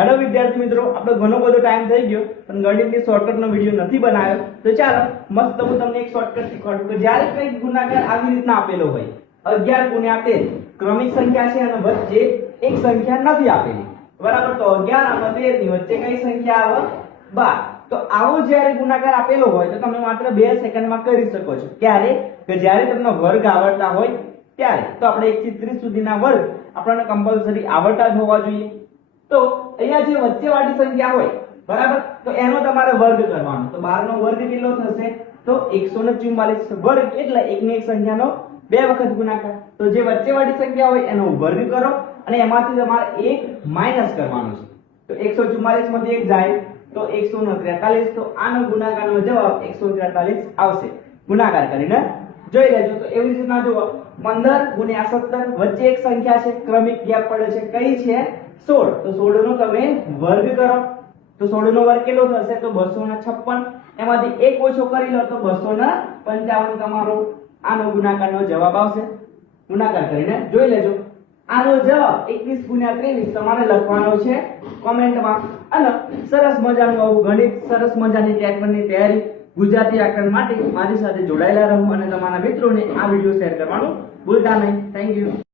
Hello વિદ્યાર્થી મિત્રો, આપણે ઘણો બધો ટાઈમ થઈ ગયો પણ ગણિતની શોર્ટકટનો વિડિયો નથી બનાવ્યો. તો ચાલો મસ્ત હું તમને એક શોર્ટકટ શીખવાડું કે જ્યારે કંઈક ગુણાકાર આવી રીતના આપેલો હોય 11 ગુણ્યા 13 ક્રમિક સંખ્યા છે અને વચ્ચે એક સંખ્યા નથી આપેલી, બરાબર. તો 11 અને 13 ની વચ્ચે કઈ સંખ્યા આવે? 12. તો આવો જ્યારે ગુણાકાર આપેલો હોય તો તમે માત્ર 2 સેકન્ડમાં કરી શકો છો. ક્યારે? કે જ્યારે તમને વર્ગ આવડતા હોય ત્યારે. તો આપણે 1 થી 30 સુધીના વર્ગ આપણને કમ્પલસરી આવડતા જ હોવા જોઈએ. તો અહીંયા જે વચ્ચેવાળી સંખ્યા હોય, બરાબર, તો એનો તમારે વર્ગ કરવાનો. તો 12 નો વર્ગ કેટલો થશે? તો 144 વર્ગ એટલે એકની એક સંખ્યાનો 2 વખત ગુણાકાર. તો જે વચ્ચેવાળી સંખ્યા હોય એનો વર્ગ કરો અને એમાંથી તમારે 1 માઈનસ કરવાનો છે. તો 144 માંથી 1 જાય તો 143. તો આનો ગુણાકારનો જવાબ 143 આવશે. ગુણાકાર કરીને જોઈ લેજો. તો એવી રીતના જુઓ, 15 ગુણ્યા 17 વચ્ચે એક સંખ્યા છે, ક્રમિક ગેપ પડે છે. કઈ છે? 16. તો 16 નો તમે વર્ગ કરો. તો 16 નો વર્ગ કેટલો થશે? તો 256. એમાંથી 1 ઓછો કરી લો તો 255 તમારો આનો ગુણાકારનો જવાબ આવશે. ગુણાકાર કરીને જોઈ લેજો. આનો જવાબ 21 ગુણ્યા 23 તમારે લખવાનો છે કોમેન્ટમાં. અને સરસ મજાનું આવું ગણિત, સરસ મજાની ટેટની તૈયારી, ગુજરાતી વ્યાકરણ માટે મારી સાથે જોડાયેલા રહો અને તમારા મિત્રોને આ વિડિયો શેર કરવાનું ભૂલતા નહીં. Thank you.